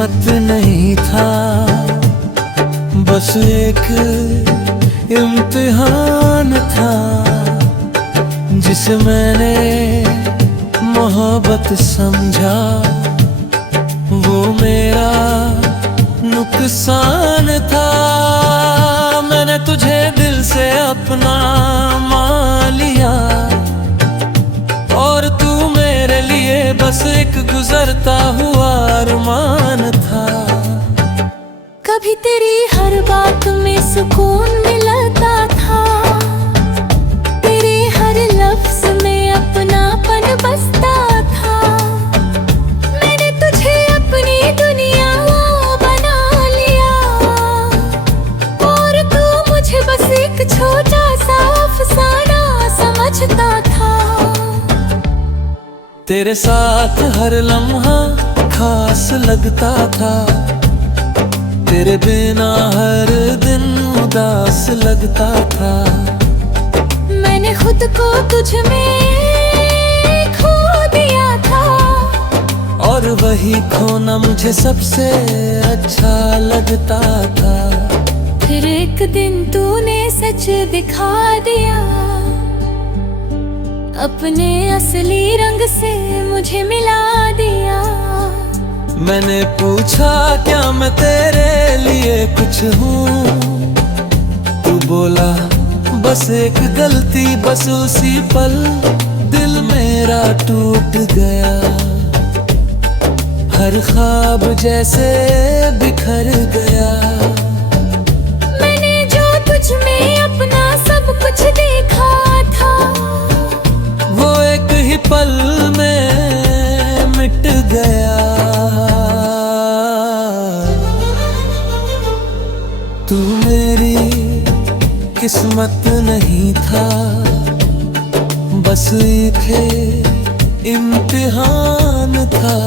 किस्मत नहीं था, बस एक इम्तिहान था जिसे मैंने मोहब्बत समझा। वो मेरा नुकसान था। मैंने तुझे दिल से अपना मान लिया और तू मेरे लिए बस एक गुजरता हुआ अरमान था। कभी तेरी हर बात में सुकून मिलता था, तेरे हर लफ्ज में अपनापन बसता था। मैंने तुझे अपनी दुनिया बना लिया और तू मुझे बस एक छोटा सा अफसाना समझता था। तेरे साथ हर लम्हा खास लगता था, तेरे बिना हर दिन उदास लगता था। मैंने खुद को तुझ में खो दिया था और वही खोना मुझे सबसे अच्छा लगता था। फिर एक दिन तूने सच दिखा दिया, अपने असली रंग से मुझे मिला दिया। मैंने पूछा क्या मैं तेरे लिए कुछ हूँ, तू बोला बस एक गलती, बस उसी पल दिल मेरा टूट गया। हर ख्वाब जैसे बिखर गया। मैंने जो तुझ में अपना सब कुछ देखा था, वो एक ही पल में मिट गया। तू मेरी किस्मत नहीं था, बस एक इम्तिहान था।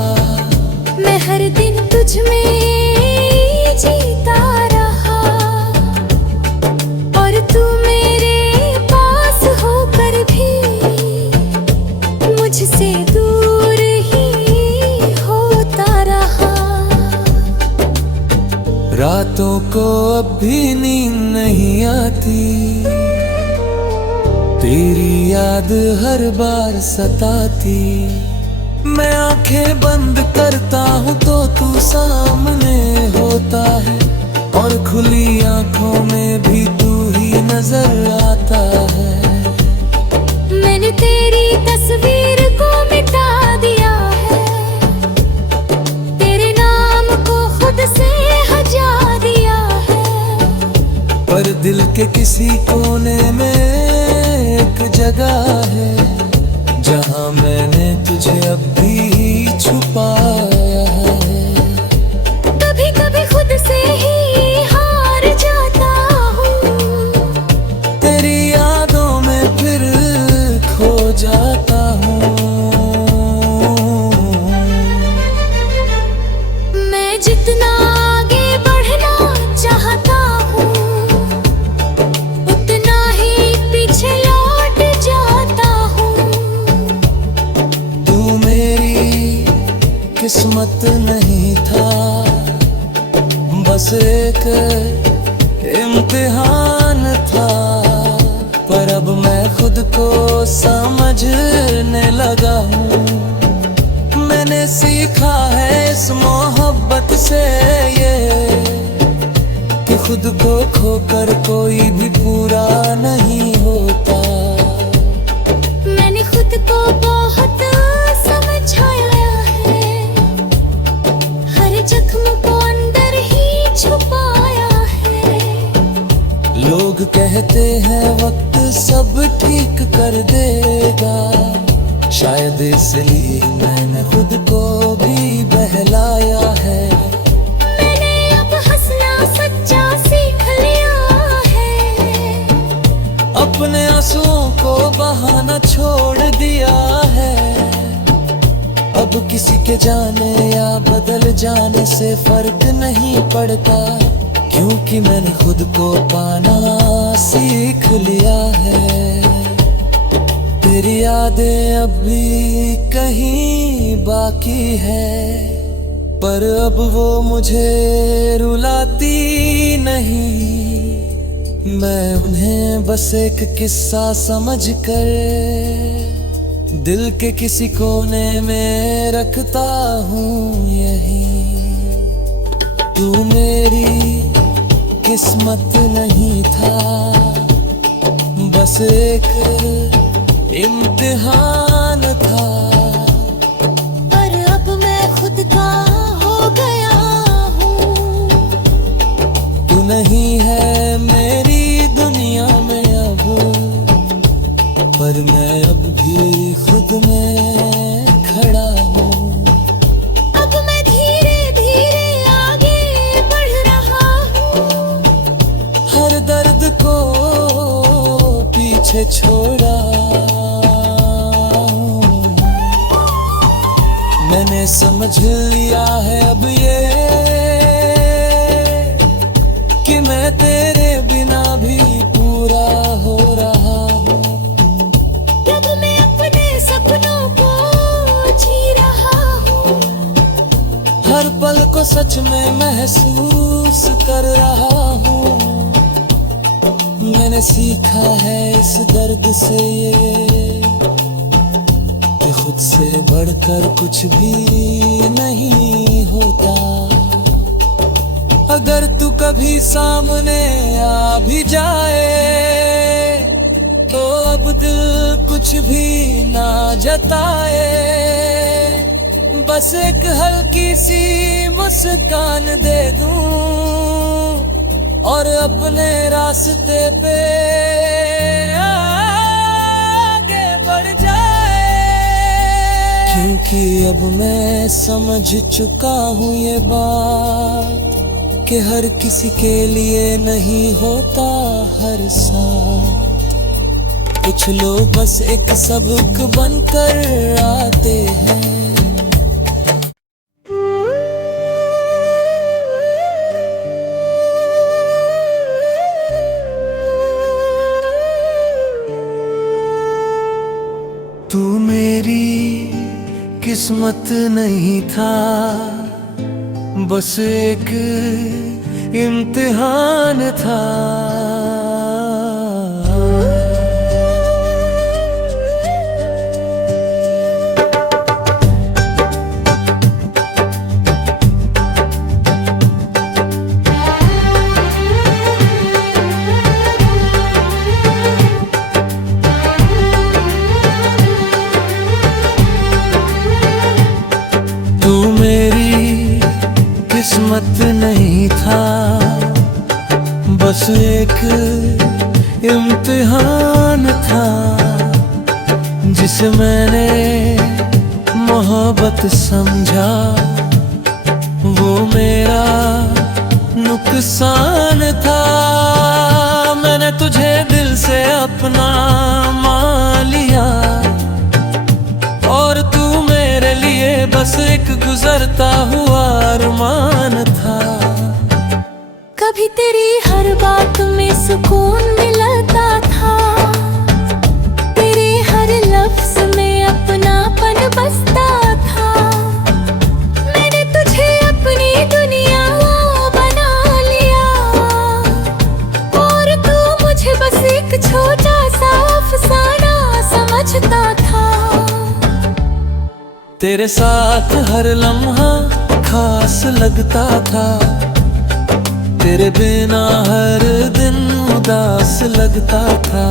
मैं हर दिन तुझ में जीता रहा और तू मेरे पास होकर भी मुझसे दूर ही होता रहा। रातों को अब भी नींद नहीं आती, तेरी याद हर बार सताती। मैं आंखें बंद करता हूँ तो तू सामने होता है और खुली आंखों में भी तू ही नजर आता है। मैंने तेरी तस्वीर को मिटा दिया है, तेरे नाम को खुद से हटा दिया है। पर दिल के किसी कोने में एक जगह है जहाँ मैंने तुझे अब भी छुपाया है। कभी कभी खुद से ही हार जाता हूँ, तेरी यादों में फिर खो जाता हूँ। मैं जितना आगे बढ़ना चाहता हूँ, उतना ही पीछे लौट जाता हूँ। तू मेरी किस्मत नहीं था, बस एक इम्तिहान था। पर अब मैं खुद को समझने लगा हूँ। मैंने सीखा है इस मोहब्बत से ये कि खुद को खोकर कोई भी पूरा नहीं होता। मैंने खुद को बहुत समझाया है, हर जख्म को अंदर ही छुपाया है। लोग कहते हैं वक्त सब ठीक कर देगा, शायद इसलिए मैंने खुद को भी बहलाया है। मैंने अब हंसना सच्चा सीख लिया है, अपने आंसुओं को बहाना छोड़ दिया है। अब किसी के जाने या बदल जाने से फर्क नहीं पड़ता, क्योंकि मैंने खुद को पाना सीख लिया है। तेरी यादें अब भी कहीं बाकी है, पर अब वो मुझे रुलाती नहीं। मैं उन्हें बस एक किस्सा समझ कर दिल के किसी कोने में रखता हूँ यही। तू मेरी किस्मत नहीं था, बस एक इम्तिहान था। पर अब मैं खुद का हो गया हूँ। तू नहीं है मेरी दुनिया में अब, पर मैं अब भी खुद में खड़ा हूँ। अब मैं धीरे धीरे आगे बढ़ रहा हूँ। हर दर्द को पीछे छोड़ा हूँ। मैंने समझ लिया है अब ये कि मैं तेरे बिना भी पूरा हो रहा हूँ। अब मैं अपने सपनों को जी रहा हूँ। हर पल को सच में महसूस कर रहा हूँ। मैंने सीखा है इस दर्द से ये कि खुद से बढ़कर कुछ भी नहीं होता। अगर तू कभी सामने आ भी जाए तो अब दिल कुछ भी ना जताए। बस एक हल्की सी मुस्कान दे दूं और अपने रास्ते पे आगे बढ़ जाए। क्योंकि अब मैं समझ चुका हूँ ये बात कि हर किसी के लिए नहीं होता हर साथ। कुछ लोग बस एक सबक बनकर आते हैं। तू मेरी किस्मत नहीं था, बस एक इम्तिहान था। तू मेरी किस्मत नहीं था, बस एक इम्तिहान था जिसे मैंने मोहब्बत समझा। वो मेरा नुकसान था। मैंने तुझे दिल से अपना मान लिया और तू मेरे लिए बस एक गुजरता हुआ अरमान था। कभी तेरी हर बात में सुकून मिलता था। तेरे हर लफ्ज में अपनापन बसता था। मैंने तुझे अपनी दुनिया बना लिया और तू मुझे बस एक छोटा सा अफसाना समझता था। तेरे साथ हर लम्हा खास लगता था। तेरे बिना हर दिन उदास लगता था।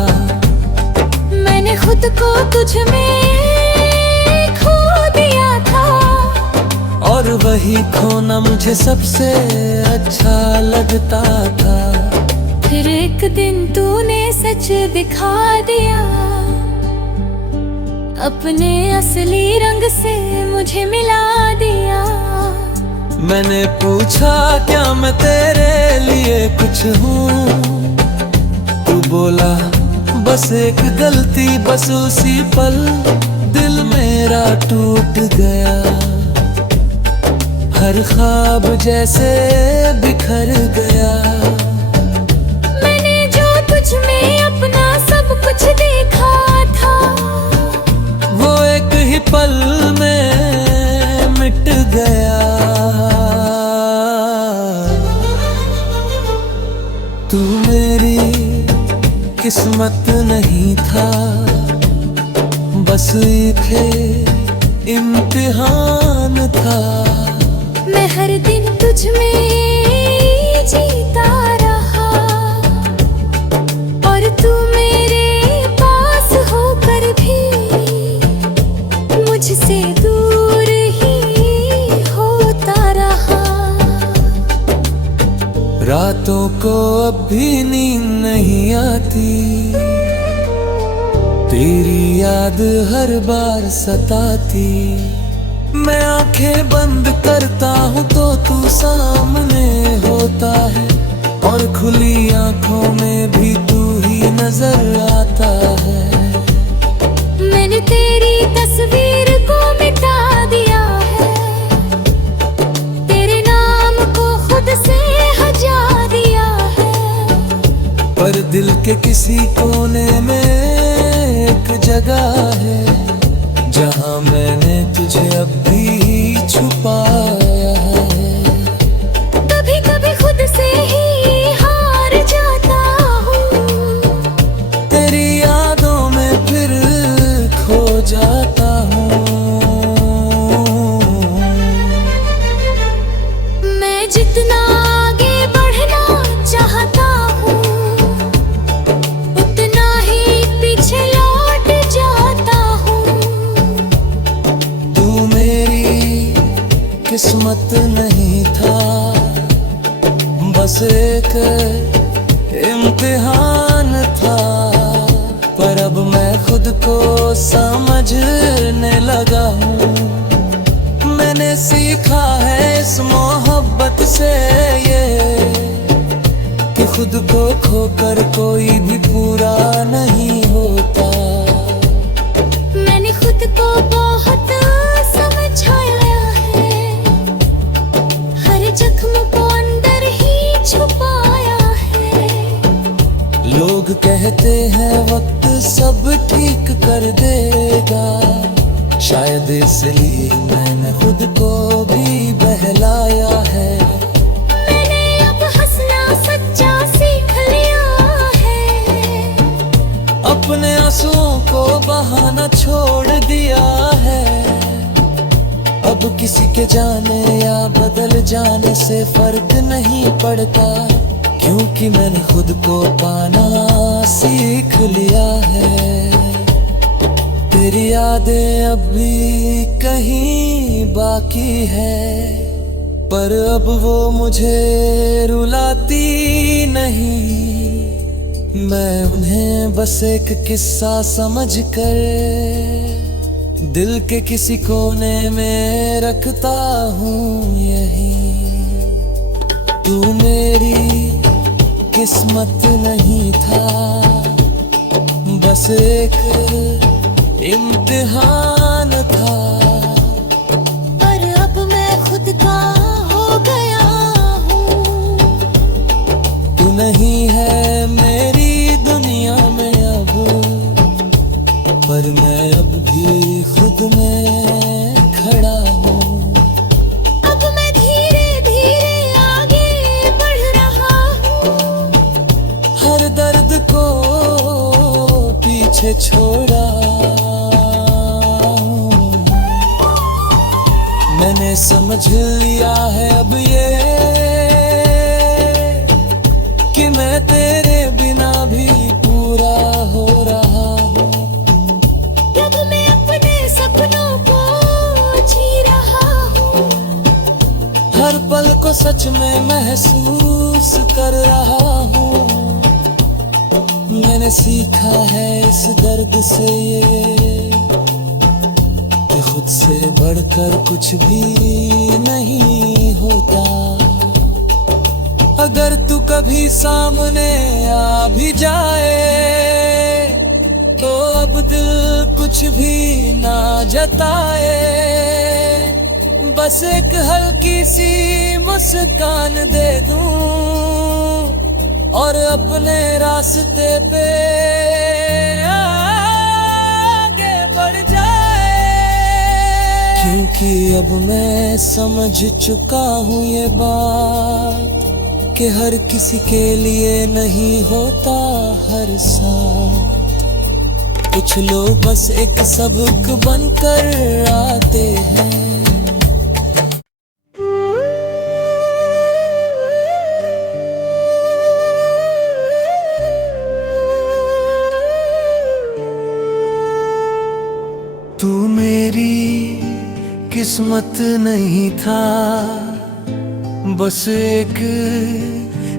मैंने खुद को तुझ में खो दिया था और वही खोना मुझे सबसे अच्छा लगता था। फिर एक दिन तूने सच दिखा दिया। अपने असली रंग से मुझे मिला दिया। मैंने पूछा क्या मैं तेरे लिए कुछ हूँ। तू बोला बस एक गलती, बस उसी पल दिल मेरा टूट गया। हर ख्वाब जैसे बिखर गया। मैंने जो तुझ में अपना सब कुछ देखा था, वो एक ही पल में मिट गया। किस्मत नहीं था, बस एक इम्तिहान था। मैं हर दिन तुझ में जीता रहा और तू मेरे पास होकर भी मुझसे दूर ही होता रहा। रातों को अब भी नींद नहीं आती, तेरी याद हर बार सताती। मैं आंखें बंद करता हूँ तो तू सामने होता है, और खुली आंखों में भी तू ही नजर आता है। मैंने तेरी तस्वीर को मिटा दिया है, तेरे नाम को खुद से हटा दिया है। पर दिल के किसी कोने में एक जगह है, जहां मैंने तुझे अब भी छुपाया है। कभी कभी खुद से ही हार जाता हूँ, तेरी यादों में फिर खो जाता हूँ। मैं जितना आगे बढ़ना चाहता हूँ उतना ही पीछे लौट जाता हूँ। तू मेरी किस्मत नहीं था, बस एक इम्तिहान था। पर अब मैं खुद को समझने लगा हूँ। मैंने सीखा है इस मोहब्बत से ये, कि खुद को खोकर कोई भी पूरा नहीं होता। मैंने खुद को बहुत समझाया है, हर जख्म को अंदर ही छुपाया है। लोग कहते हैं वक्त सब ठीक कर देगा, शायद इसलिए मैंने खुद को भी बहलाया है। मैंने अब हंसना सच्चा सीख लिया है, अपने आंसुओं को बहाना छोड़ दिया है। अब किसी के जाने या बदल जाने से फर्क नहीं पड़ता, क्योंकि मैंने खुद को पाना सीख लिया है। तेरी यादें अब भी कहीं बाकी है, पर अब वो मुझे रुलाती नहीं। मैं उन्हें बस एक किस्सा समझ कर दिल के किसी कोने में रखता हूँ यही। तू मेरी किस्मत नहीं था, बस एक इम्तिहान था। पर अब मैं खुद का हो गया हूँ। तू नहीं है मेरी दुनिया में अब, पर मैं अब भी खुद में खड़ा हूँ। अब मैं धीरे धीरे आगे बढ़ रहा हूँ, हर दर्द को पीछे छोड़ा हूँ। मैंने समझ लिया है अब ये, कि मैं तेरे बिना भी पूरा हो रहा हूँ। जब मैं अपने सपनों को जी रहा हूँ, हर पल को सच में महसूस कर रहा हूँ। मैंने सीखा है इस दर्द से ये, कि खुद से बढ़कर कुछ भी नहीं होता। अगर तू कभी सामने आ भी जाए, तो अब दिल कुछ भी ना जताए। बस एक हल्की सी मुस्कान दे दूं, और अपने रास्ते पे आगे बढ़ जाए। क्योंकि अब मैं समझ चुका हूँ ये बात, कि हर किसी के लिए नहीं होता हर साथ। कुछ लोग बस एक सबक बनकर आते हैं। तू मेरी किस्मत नहीं था, बस एक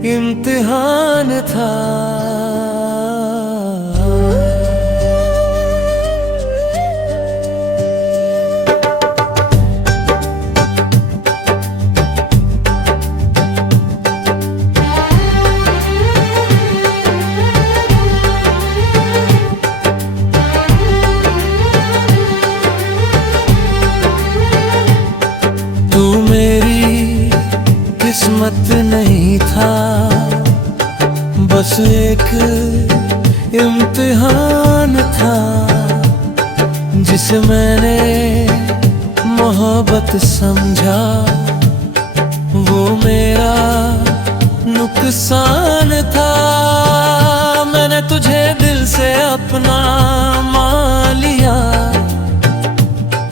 इम्तिहान था। तू मेरी किस्मत नहीं था, बस एक इम्तिहान था जिसे मैंने मोहब्बत समझा। वो मेरा नुकसान था। मैंने तुझे दिल से अपना मान लिया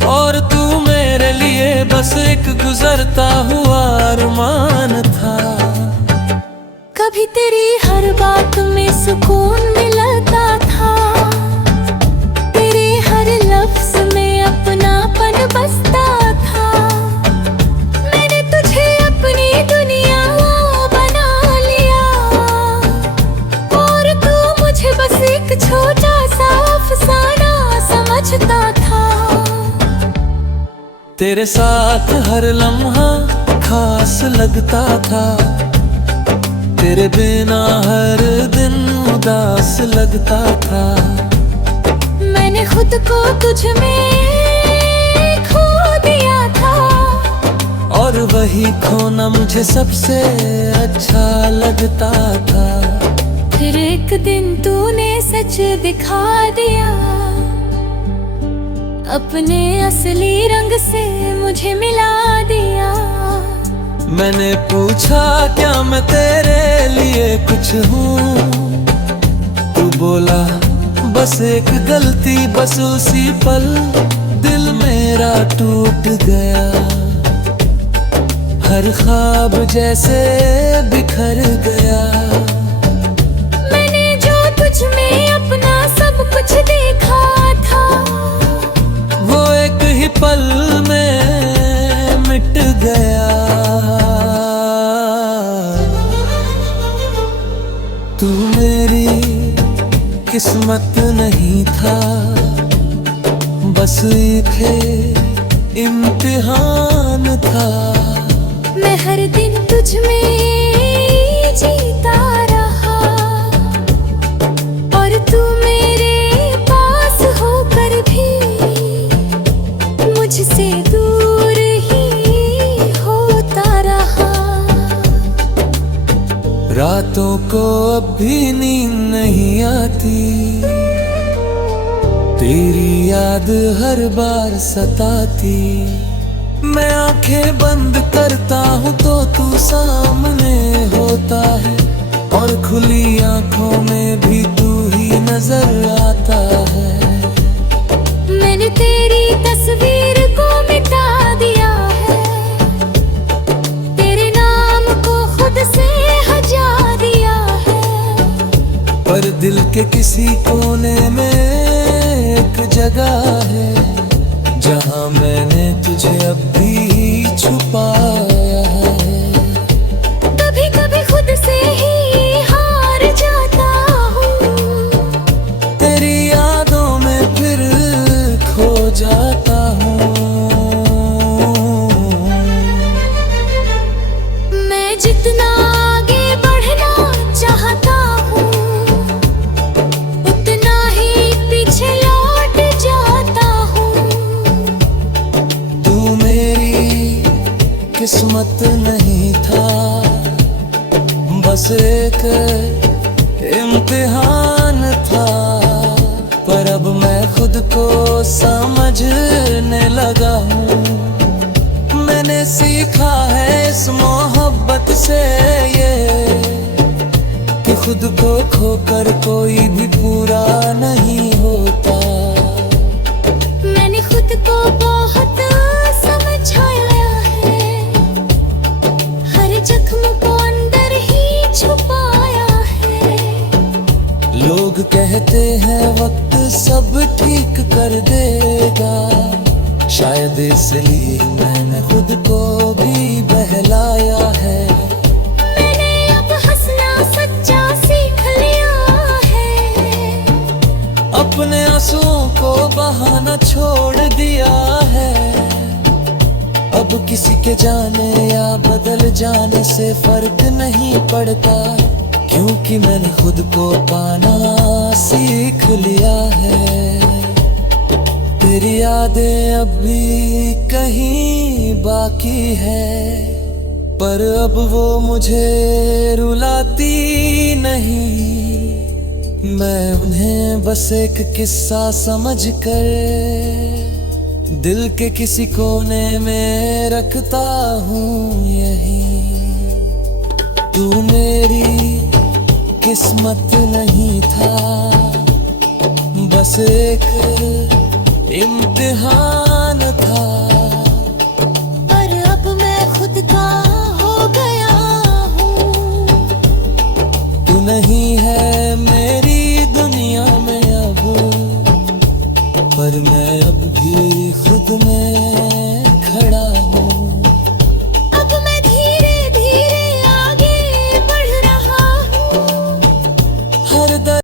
और तू मेरे लिए बस एक गुजरता हुआ अरमान था। कभी तेरी हर बात में सुकून मिलता था, तेरे हर लफ्ज में अपनापन बसता था। मैंने तुझे अपनी दुनिया बना लिया और तू मुझे बस एक छोटा सा अफसाना समझता था। तेरे साथ हर लम्हा खास लगता था, तेरे बिना हर दिन उदास लगता था। मैंने खुद को तुझ में खो दिया था और वही खोना मुझे सबसे अच्छा लगता था। फिर एक दिन तूने सच दिखा दिया, अपने असली रंग से मुझे मिला दिया। मैंने पूछा क्या मैं तेरे लिए कुछ हूँ, तू बोला बस एक गलती, बस उसी पल दिल मेरा टूट गया। हर ख्वाब जैसे बिखर गया। मैंने जो तुझ में अपना सब कुछ देखा था, वो एक ही पल में मिट गया। तू मेरी किस्मत नहीं था, बस एक इम्तिहान था। मैं हर दिन तुझ में जीता रहा और तू मेरे पास होकर भी मुझसे दूर ही होता रहा। रातों को अब भी नींद नहीं आती, तेरी याद हर बार सताती। मैं आंखें बंद करता हूँ तो तू सामने होता है और खुली आंखों में भी तू ही नजर आता है। मैंने तेरी तस्वीर को मिटा दिया है, तेरे नाम को खुद से हटा दिया है। पर दिल के किसी कोने में एक जगह है जहाँ मैंने तुझे अब भी छुपाया है। कभी कभी खुद से ही हार जाता हूँ, तेरी यादों में फिर खो जाता हूँ। मैं जितना आगे बढ़ना चाहता हूँ, उतना ही पीछे लौट जाता हूँ। तू मेरी किस्मत नहीं था, बस एक इम्तिहान था। पर अब मैं खुद को समझने लगा हूँ। मैंने सीखा है इस मोहब्बत से ये, कि खुद को खोकर कोई भी पूरा नहीं होता। मैंने खुद को बहुत समझाया है, हर जख्म को अंदर ही छुपाया है। लोग कहते हैं वक्त सब ठीक कर देगा, शायद इसलिए मैंने खुद को भी बहलाया है। मैंने अब हंसना सच्चा सीख लिया है, अपने आंसुओं को बहाना छोड़ दिया है। अब किसी के जाने या बदल जाने से फर्क नहीं पड़ता, क्योंकि मैंने खुद को पाना सीख लिया है। तेरी यादें अब भी कहीं बाकी है, पर अब वो मुझे रुलाती नहीं। मैं उन्हें बस एक किस्सा समझकर दिल के किसी कोने में रखता हूँ यही। तू मेरी किस्मत नहीं था, बस एक इम्तिहान